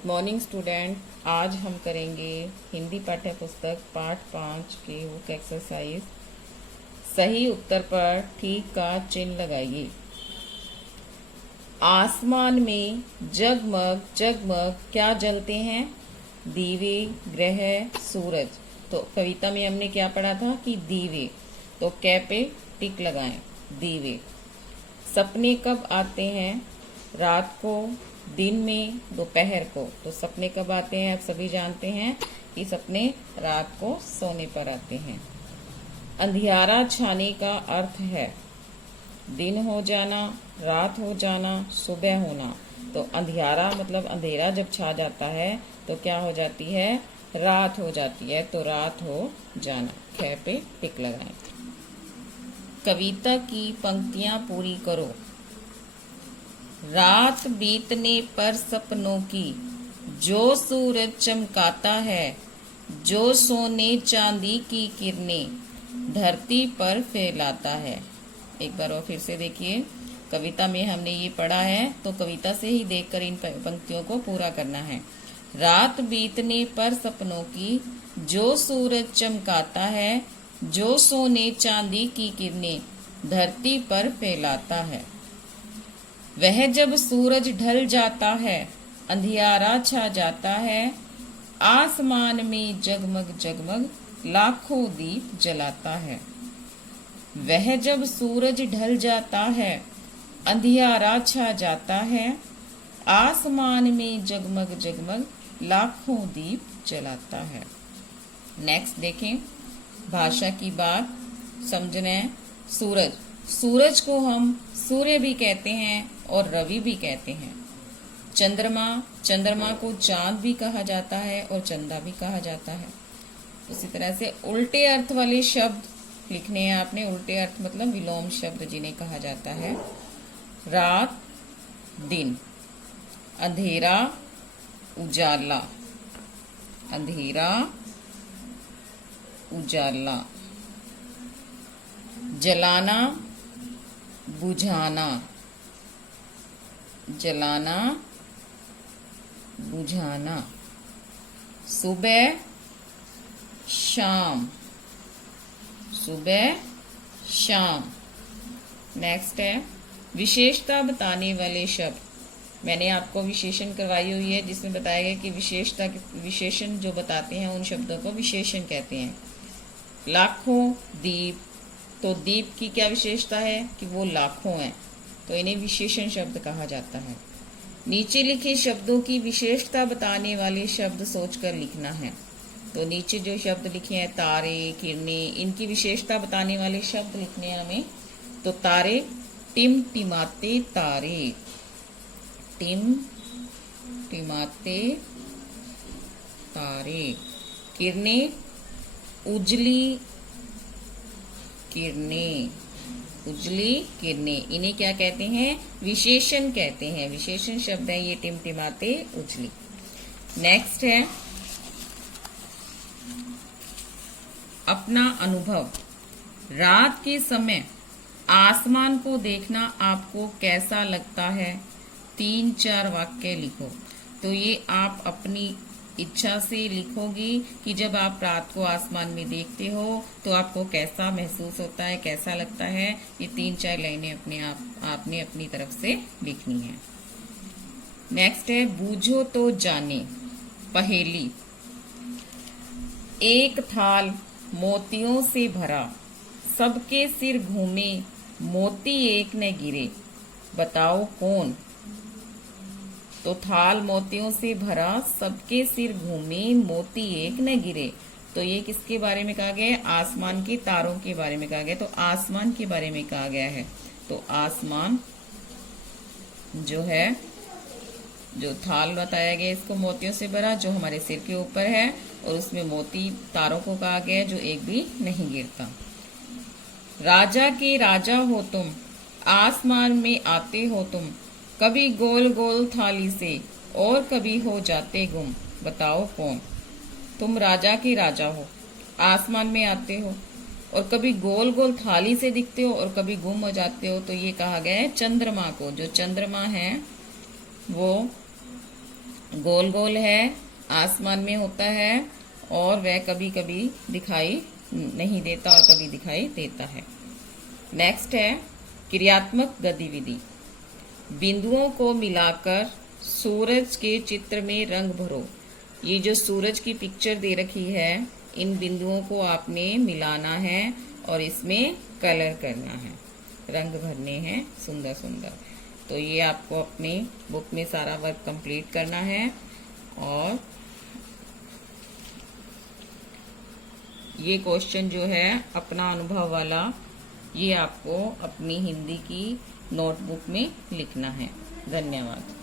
Good morning student. आज हम करेंगे हिंदी पाठ्य पुस्तक पाठ 5 के बुक एक्सरसाइज। सही उत्तर पर ठीक का चिन्ह लगाइए। आसमान में जगमग जगमग क्या जलते हैं? दीवे, ग्रह, सूरज। तो कविता में हमने क्या पढ़ा था कि दीवे, तो कै पे टिक लगाएं। दीवे। सपने कब आते हैं? रात को, दिन में, दोपहर को। तो सपने कब आते हैं? आप सभी जानते हैं कि सपने रात को सोने पर आते हैं। अंधियारा छाने का अर्थ है दिन हो जाना, रात हो जाना, सुबह होना। तो अंधियारा मतलब अंधेरा जब छा जाता है तो क्या हो जाती है? रात हो जाती है। तो रात हो जाना। ख पे टिक लगाएं। कविता की पंक्तियां पूरी करो। रात बीतने पर सपनों की जो सूरज चमकाता है, जो सोने चांदी की किरणें धरती पर फैलाता है। एक बार और फिर से देखिए, कविता में हमने ये पढ़ा है तो कविता से ही देखकर इन पंक्तियों को पूरा करना है। रात बीतने पर सपनों की जो सूरज चमकाता है, जो सोने चांदी की किरणें धरती पर फैलाता है। वह जब सूरज ढल जाता है, अंधियारा छा जाता है, आसमान में जगमग जगमग लाखों दीप जलाता है। वह जब सूरज ढल जाता है, अंधियारा छा जाता है, आसमान में जगमग जगमग लाखों दीप जलाता है। नेक्स्ट देखें, भाषा की बात समझना है। सूरज, सूरज को हम सूर्य भी कहते हैं और रवि भी कहते हैं। चंद्रमा, चंद्रमा को चांद भी कहा जाता है और चंदा भी कहा जाता है। उसी तरह से उल्टे अर्थ वाले शब्द लिखने हैं आपने। उल्टे अर्थ मतलब विलोम शब्द जिन्हें कहा जाता है। रात, दिन। अंधेरा, उजाला। अंधेरा, उजाला। जलाना, बुझाना। जलाना, बुझाना। सुबह, शाम। सुबह, शाम। नेक्स्ट है विशेषता बताने वाले शब्द। मैंने आपको विशेषण करवाई हुई है जिसमें बताया गया कि विशेषता, विशेषण जो बताते हैं उन शब्दों को विशेषण कहते हैं। लाखों दीप, तो दीप की क्या विशेषता है कि वो लाखों हैं, तो इन्हें विशेषण शब्द कहा जाता है। नीचे लिखे शब्दों की विशेषता बताने वाले शब्द सोचकर लिखना है। तो नीचे जो शब्द लिखे हैं तारे, किरणें, इनकी विशेषता बताने वाले शब्द लिखने हैं हमें। तो तारे, टिमटिमाते तारे। टिमटिमाते तारे। किरणें, उजली किरणें। उजली किरणें, इन्हें क्या कहते हैं? विशेषण कहते हैं। विशेषण शब्द है ये टिमटिमाते, उजली। नेक्स्ट है अपना अनुभव। रात के समय आसमान को देखना आपको कैसा लगता है? 3-4 वाक्य लिखो। तो ये आप अपनी इच्छा से लिखोगी कि जब आप रात को आसमान में देखते हो तो आपको कैसा महसूस होता है, कैसा लगता है। ये 3-4 लाइनें आपने अपनी तरफ से लिखनी है। नेक्स्ट है बूझो तो जाने। पहेली। एक थाल मोतियों से भरा, सबके सिर घूमे, मोती एक न गिरे, बताओ कौन? तो थाल मोतियों से भरा, सबके सिर घूमे, मोती एक न गिरे। तो ये किसके बारे में कहा गया है? आसमान के तारों के बारे में कहा गया। तो आसमान के बारे में कहा गया है। तो आसमान जो है, जो थाल बताया गया इसको मोतियों से भरा, जो हमारे सिर के ऊपर है, और उसमें मोती तारों को कहा गया है जो एक भी नहीं गिरता। राजा के राजा हो तुम, आसमान में आते हो तुम, कभी गोल गोल थाली से और कभी हो जाते गुम, बताओ कौन? तुम राजा के राजा हो, आसमान में आते हो और कभी गोल गोल थाली से दिखते हो और कभी गुम हो जाते हो। तो ये कहा गया है चंद्रमा को। जो चंद्रमा है वो गोल गोल है, आसमान में होता है और वह कभी कभी दिखाई नहीं देता और कभी दिखाई देता है। नेक्स्ट है क्रियात्मक गतिविधि। बिंदुओं को मिलाकर सूरज के चित्र में रंग भरो। ये जो सूरज की पिक्चर दे रखी है, इन बिंदुओं को आपने मिलाना है और इसमें कलर करना है, रंग भरने हैं सुंदर सुंदर। तो ये आपको अपनी बुक में सारा वर्क कंप्लीट करना है और ये क्वेश्चन जो है अपना अनुभव वाला, ये आपको अपनी हिंदी की नोटबुक में लिखना है। धन्यवाद।